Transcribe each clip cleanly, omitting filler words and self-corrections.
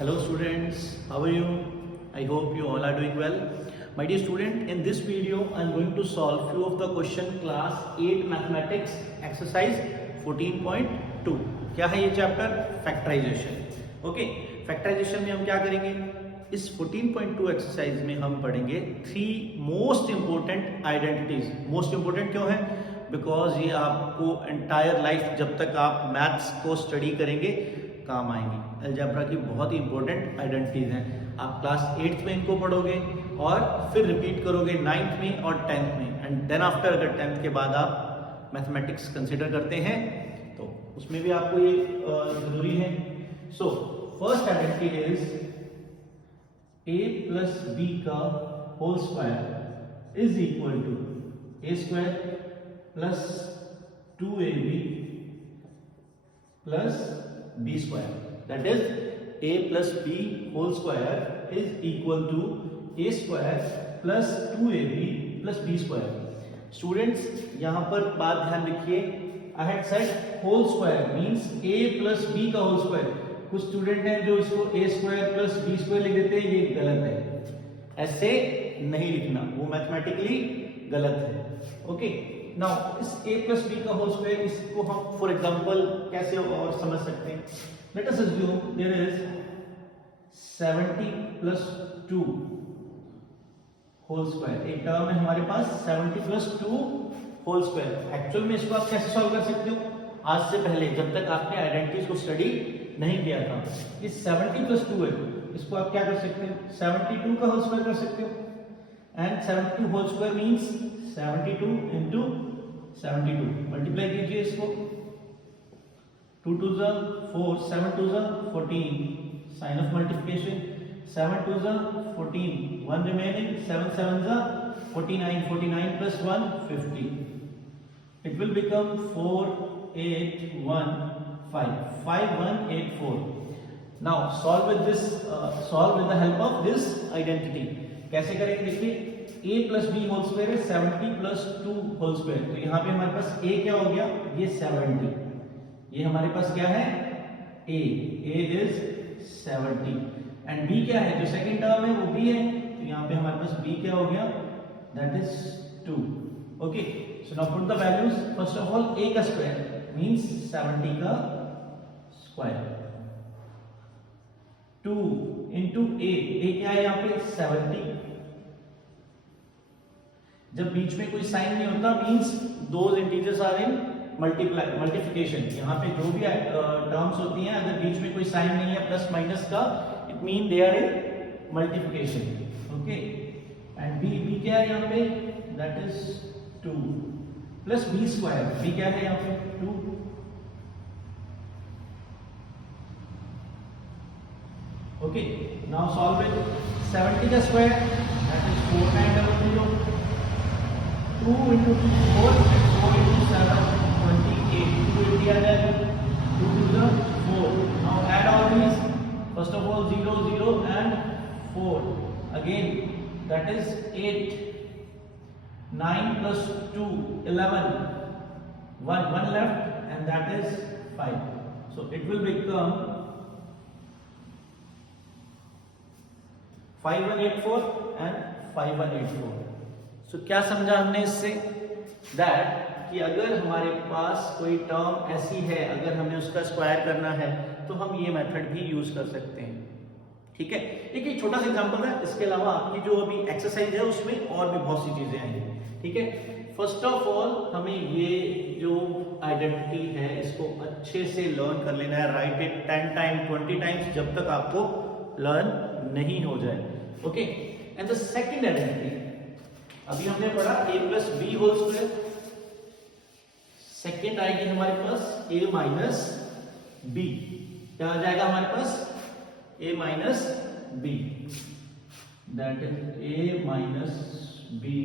Hello students, how are you? I hope you all are doing well. My dear student, in this video I am going to solve few of the question class 8 mathematics exercise 14.2. क्या है ये chapter? Factorisation. Okay, factorisation में हम क्या करेंगे? इस 14.2 exercise में हम पढ़ेंगे 3 most important identities. Most important क्यों है? बिकॉज ये आपको एंटायर लाइफ जब तक आप मैथ्स को स्टडी करेंगे काम आएंगी. अलजेब्रा की बहुत ही इंपॉर्टेंट आइडेंटिटीज हैं. आप क्लास 8th में इनको पढ़ोगे और फिर रिपीट करोगे 9th में और 10th में, एंड देन आफ्टर अगर 10th के बाद आप मैथमेटिक्स कंसिडर करते हैं तो उसमें भी आपको ये जरूरी है. So first identity is a plus b का whole square is equal to a square plus 2ab plus b square. That is a plus b whole square is equal to a square plus 2ab plus b square. Students यहां पर बात ध्यान रखिए, I had said whole square means a plus b का whole square. कुछ student हैं जो इसको a square plus b square लिख देते हैं, ये गलत है. ऐसे नहीं लिखना, वो मैथमेटिकली गलत है. ओके, नाउ इस a प्लस b का होल स्क्वायर, इसको हम फॉर एग्जांपल कैसे और समझ सकते हैं? Let us assume there is 70 plus 2 whole square. एक टर्म है हमारे पास 70 प्लस 2 होल स्क्वायर. एक्चुअल में इसको आप कैसे सॉल्व कर सकते हो? आज से पहले जब तक आपने आइडेंटिटीज को स्टडी नहीं किया था, ये 70 प्लस 2 है, इसको आप क्या कर सकते हो? 72 का होल स्क्वायर कर सकते हो. And 72 whole square means 72 into 72. Multiply कीजिए इसको. 2 2 जा 4, 7 2 जा 14. Sign of multiplication. 7 2 जा 14, 1 रिमेनिंग. 7 7 जा 49. 49 plus 1 50. It will become 4 8 1 5 5 1 8 4. Now solve with this, solve with the help of this identity. कैसे करेंगे? देखिए, a plus b whole square है 70 plus 2 होल स्क्वायर. तो यहाँ पे हमारे पास a क्या हो गया? ये 70. ये हमारे पास क्या है? a is 70 एंड b क्या है? जो सेकंड टर्म है वो b है, तो यहाँ पे हमारे पास b क्या हो गया? That is 2. Okay, so now put the values. First of all, a का स्क्वायर means 70 का स्क्वायर. 2 into a क्या है यहाँ पे? 70. जब बीच में कोई साइन नहीं होता means those integers are in multiplication. यहाँ पे जो भी टर्म्स होती हैं, अगर बीच में कोई साइन नहीं है प्लस माइनस का, it mean they are in multiplication. Okay, and b क्या है यहाँ पे? That is 2 plus b square. b क्या है यहाँ पे? 2. Okay, now solve it. 70 का square that is 4900. 2 into 4 and 4 into 7 28. 2 दिया जाएगा. 2 to the 4. Now add all these. First of all 0 0 and 4. Again that is 8. 9 plus 2 11. 1 left and that is 5. So it will become 5184 and 5184. So क्या समझा हमने इससे? That कि अगर हमारे पास कोई टर्म ऐसी है, अगर हमें उसका स्क्वायर करना है तो हम ये मेथड भी यूज कर सकते हैं. ठीक है, एक छोटा सा एग्जांपल है. इसके अलावा आपकी जो अभी एक्सरसाइज है उसमें और भी बहुत सी चीजें आएंगी. ठीक है, फर्स्ट ऑफ ऑल हमें ये जो आइडेंटिटी है इसको अच्छे से लर्न कर लेना है. राइट इट 10 टाइम 20 टाइम्स जब तक आपको लर्न नहीं हो जाए. Okay, and the second identity अभी हमने पढ़ा a plus b whole square. Second आएगी हमारे पास a माइनस b. क्या आ जाएगा हमारे पास? a minus b. That is a minus b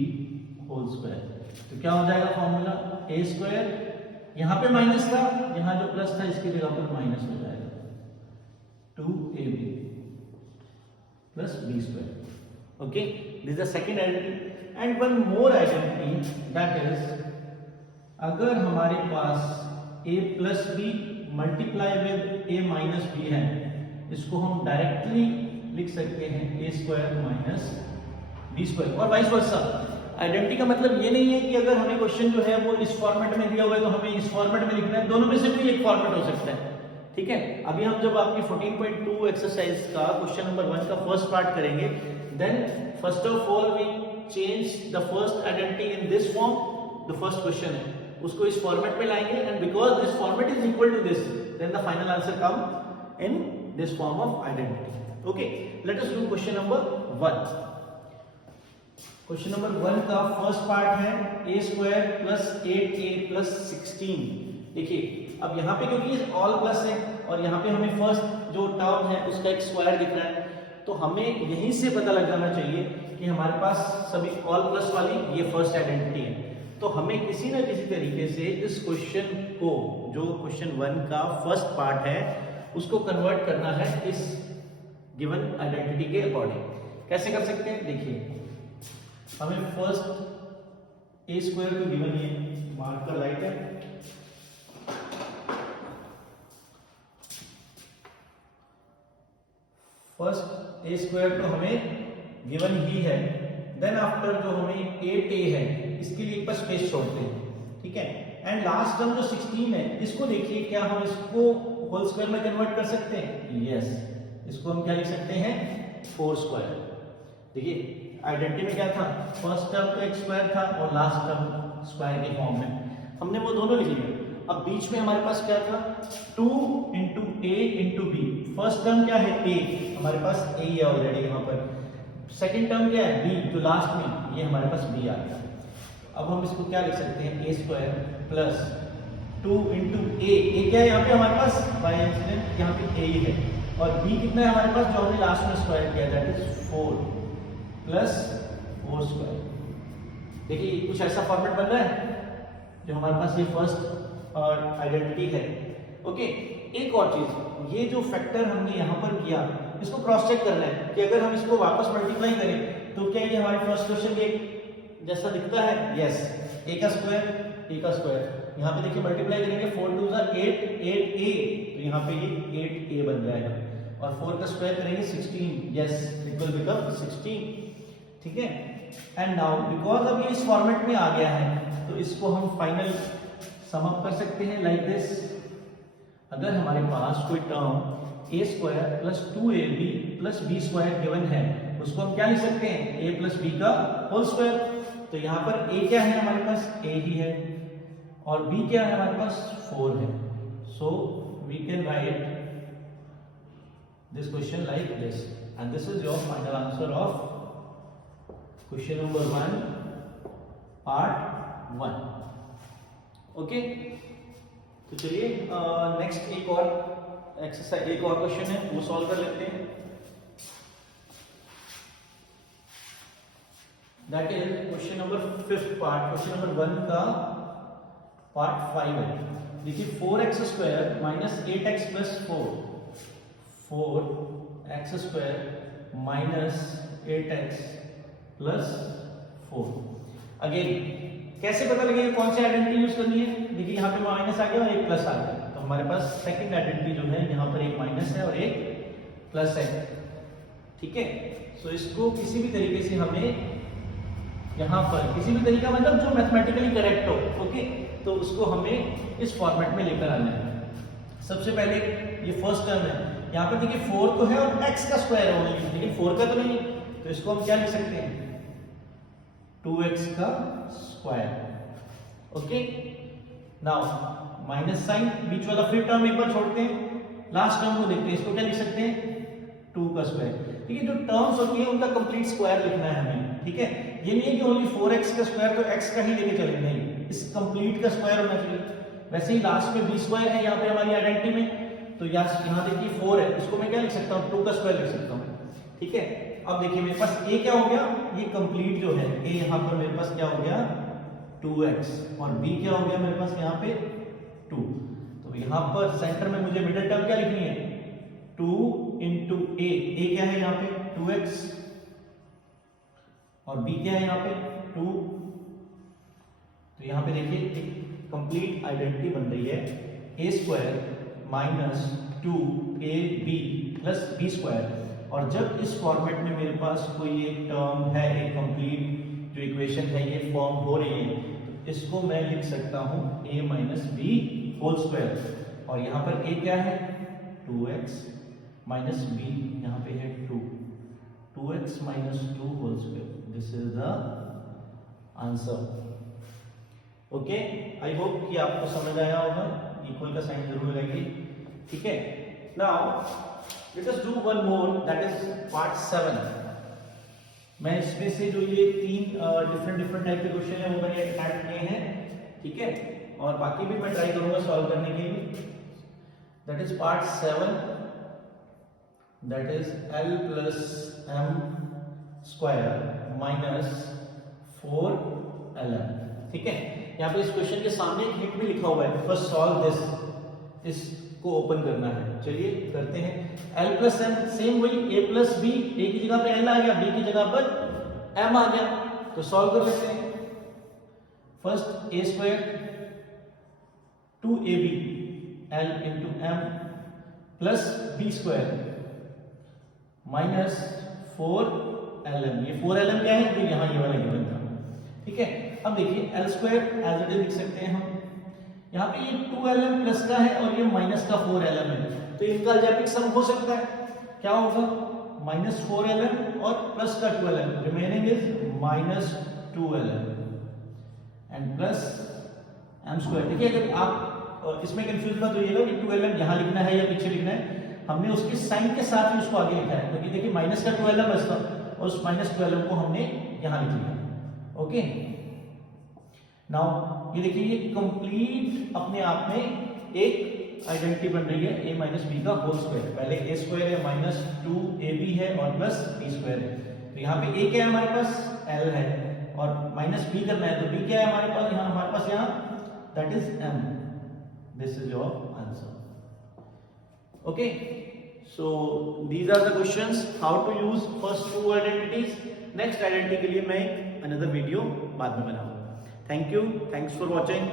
whole square. तो क्या हो जाएगा फॉर्मूला? a स्क्वायर, यहां पे माइनस था, यहां जो प्लस था इसकी जगह पर माइनस हो जाएगा. 2ab plus b square. Okay, this is the second identity. And one more identity, that is अगर हमारे पास a plus b multiply with a minus b है इसको हम डायरेक्टली लिख सकते हैं a square minus b square और वाइस वर्सा। आइडेंटिटी का मतलब ये नहीं है कि अगर हमें क्वेश्चन जो है वो इस फॉर्मेट में दिया हुआ है तो हमें इस फॉर्मेट में लिखना है, दोनों में से कोई एक फॉर्मेट हो सकता है, ठीक है। अभी हम जब आपकी 14.2 एक्सरसाइज का क्वेश्चन नंबर 1 का फर्स्ट पार्ट करेंगे, then first of all we change the first identity in this form, the first question है उसको इस फॉर्मेट में लाएंगे, and because this format is equal to this, then the final answer come in this form of identity. Okay, let us do question number 1। Question number 1 का first part है a square plus 8a plus 16। देखिए अब यहाँ पे क्योंकि ये all plus है और यहाँ पे हमें फर्स्ट जो टर्म है उसका एक स्क्वायर दिख रहा है, तो हमें यहीं से पता लग जाना चाहिए कि हमारे पास सभी ऑल प्लस वाली ये फर्स्ट आइडेंटिटी है। तो हमें किसी ना किसी तरीके से इस क्वेश्चन को, जो क्वेश्चन 1 का फर्स्ट पार्ट है, उसको कन्वर्ट करना है इस गिवन आइडेंटिटी के अकॉर्डिंग। कैसे कर सकते हैं, देखिए हमें फर्स्ट ए स्क्वायर को गिवन ये मार्कर राइट है, फर्स्ट ए स्क्वायर तो हमें गिवन ही है, देन आफ्टर जो हमें 8a है इसके लिए एक बार स्पेस छोड़ते हैं, ठीक है। एंड लास्ट टर्म जो 16 है इसको देखिए, क्या हम इसको होल स्क्वायर में कन्वर्ट कर सकते हैं? यस, इसको हम क्या लिख सकते हैं? 4 स्क्वायर। देखिए आइडेंटिटी में क्या था, फर्स्ट टर्म तो एक स्क्वायर था और लास्ट टर्म स्क्वायर के फॉर्म में, हमने वो दोनों लिख लिए। अब बीच में हमारे पास क्या था, 2 इंटू ए इंटू बी। फर्स्ट टर्म क्या है a, हमारे पास a है ऑलरेडी यहाँ पर। सेकंड टर्म क्या है b, जो लास्ट में, ये हमारे पास b आ गया। अब हम इसको क्या लिख सकते हैं, a square plus 2 into a क्या है यहाँ पे हमारे पास, बाय इंसिडेंट यहाँ पे a ही है, और b कितना है हमारे पास, जो हमने लास्ट में स्क्वायर किया, दैट इज 4 प्लस 4 स्क्वायर। देखिए कुछ ऐसा फॉर्मेट बन रहा है जो हमारे पास ये फर्स्ट और आइडेंटिटी है। ओके, एक और चीज, ये जो फैक्टर हमने यहाँ पर किया इसको क्रॉस चेक करना है कि अगर हम इसको वापस मल्टीप्लाई करें तो क्या ये हमारे फर्स्ट क्वेश्चन के जैसा दिखता है? यस, a का स्क्वायर यहाँ पे देखिए मल्टीप्लाई करेंगे, 4 2 8 8a, तो यहाँ पे ये 8a बन जाएगा, और 4 का स्क्वायर करेंगे 16, यस इट विल बिकम 16, ठीक है। एंड नाउ बिकॉज अब ये इस फॉर्मेट में आ गया है तो इसको हम फाइनल सम अप कर सकते हैं लाइक दिस। अगर हमारे पास कोई term a square plus 2ab plus b square given है, उसको हम क्या लिख सकते हैं, a प्लस b का होल स्क्वायर। तो यहाँ पर a क्या है हमारे पास, a ही है, और b क्या है हमारे पास, 4 है। So we can write this question like this, and this is your final answer of question number 1 part 1। Okay, तो चलिए नेक्स्ट एक और एक्सरसाइज, एक और क्वेश्चन है वो सॉल्व कर लेते हैं। That is question number 5th part, question number 1 का पार्ट 5 है। देखिए 4x square minus 8x plus 4x square minus 8x plus 4। Again कैसे पता लगेगा कौन सी आइडेंटिटी यूज करनी है? देखिए यहाँ पे माइनस आ गया और एक प्लस आ गया, तो हमारे पास सेकंड आइडेंटिटी जो है यहाँ पर एक माइनस है और एक प्लस है, ठीक है। सो इसको किसी भी तरीके से हमें यहाँ पर, किसी भी तरीका मतलब जो मैथमेटिकली करेक्ट हो, ओके, तो उसको हमें इस फॉर्मेट में लेकर आना है। सबसे पहले ये फर्स्ट टर्म है, यहाँ पर देखिए 4 तो है और x का स्क्वायर है ओनली, लेकिन 4 का तो नहीं, तो इसको हम क्या लिख सकते हैं, 2x का square. Okay, now minus sign, बीच वाला फिर टर्म एक बार छोड़ते हैं, लास्ट टर्म को देखते हैं, इसको क्या लिख सकते हैं, 2 का स्क्वायर। ठीक है, जो टर्म्स होती है उनका कंप्लीट स्क्वायर लिखना है हमें, ठीक है। ये नहीं है कि ओनली 4x का स्क्वायर तो x का ही लेके चलेंगे, नहीं, इस कंप्लीट का स्क्वायर होना चाहिए। वैसे ही लास्ट में b स्क्वायर है यहाँ पे हमारी आइडेंटिटी में, तो यहाँ देखिए 4 है, इसको मैं क्या लिख सकता हूँ, 2 का स्क्वायर लिख सकता हूँ, ठीक है। अब देखिए मेरे पास a क्या हो गया, ये कंप्लीट जो है a यहाँ पर मेरे पास क्या हो गया 2x, और b क्या हो गया मेरे पास यहाँ पे 2। तो यहाँ पर सेंटर में मुझे मिडिल टर्म क्या लिखनी है, 2 इंटू a क्या है यहाँ पे 2x, और b क्या है यहाँ पे 2। तो यहाँ पे देखिए एक कंप्लीट आइडेंटिटी बन रही है, a square minus 2ab plus b square, और जब इस फॉर्मेट में मेरे पास कोई एक टर्म है, एक कंप्लीट जो इक्वेशन है ये फॉर्म हो रही है, तो इसको मैं लिख सकता हूं a minus b whole square, और यहाँ पर a क्या है 2x माइनस बी, यहाँ पे है 2x minus 2 whole square, this is the answer. Okay, I hope कि आपको समझ आया होगा, इक्वल का साइन जरूर लगाइए, ठीक है। Now let us do one more, that is part 7। मैं इसमें से जो ये 3 डिफरेंट टाइप के क्वेश्चन है वो मैंने ऐड किए हैं, ठीक है, और बाकी भी मैं ट्राई करूंगा सॉल्व करने के लिए। That is part 7, that is l plus m square minus 4lm, ठीक है। यहाँ पे इस क्वेश्चन के सामने एक हिंट भी लिखा हुआ है, फर्स्ट सॉल्व दिस, इसको ओपन करना है। चलिए करते हैं। l प्लस m सेम वही, a प्लस b, a की जगह पे l आ गया, b की जगह पर m आ गया, तो सॉल्व कर लेते हैं। First a square 2ab l into m plus b square minus 4lm, ये 4lm क्या है, तो यहाँ ये वाला गिवन था, ठीक है। अब देखिए l square as it is लिख सकते हैं हम, यहाँ पे ये 2lm प्लस का है और ये माइनस का 4lm है, तो इनका अलजेब्रिक सम हो सकता है, क्या होगा माइनस 4lm और प्लस का 2lm, remaining is minus 2lm and plus m square. देखिए अगर आप इसमें कंफ्यूज मत होइएगा कि 2lm यहाँ लिखना है या पीछे लिखना है, हमने उसके साइन के साथ ही उसको आगे लिखा है, क्योंकि देखिए माइनस का 2lm है इसका, और उस माइनस 2lm को हमने यहाँ लिख लिया। ओके, नाउ ये देखिए ये कंप्लीट अपने आप में एक आइडेंटिटी बन रही है a माइनस बी का होल स्क्वायर। पहले a स्क्वायर है माइनस 2ab है और प्लस b स्क्वायर है, तो यहाँ पे a क्या है हमारे पास l है, और माइनस b करना है तो b क्या है हमारे पास, यहाँ हमारे पास यहाँ that is m, this is your answer. Okay, so these are the questions how to use first two identities. next identity के लिए मैं another video बाद में बनाऊंगा। Thank you, thanks for watching.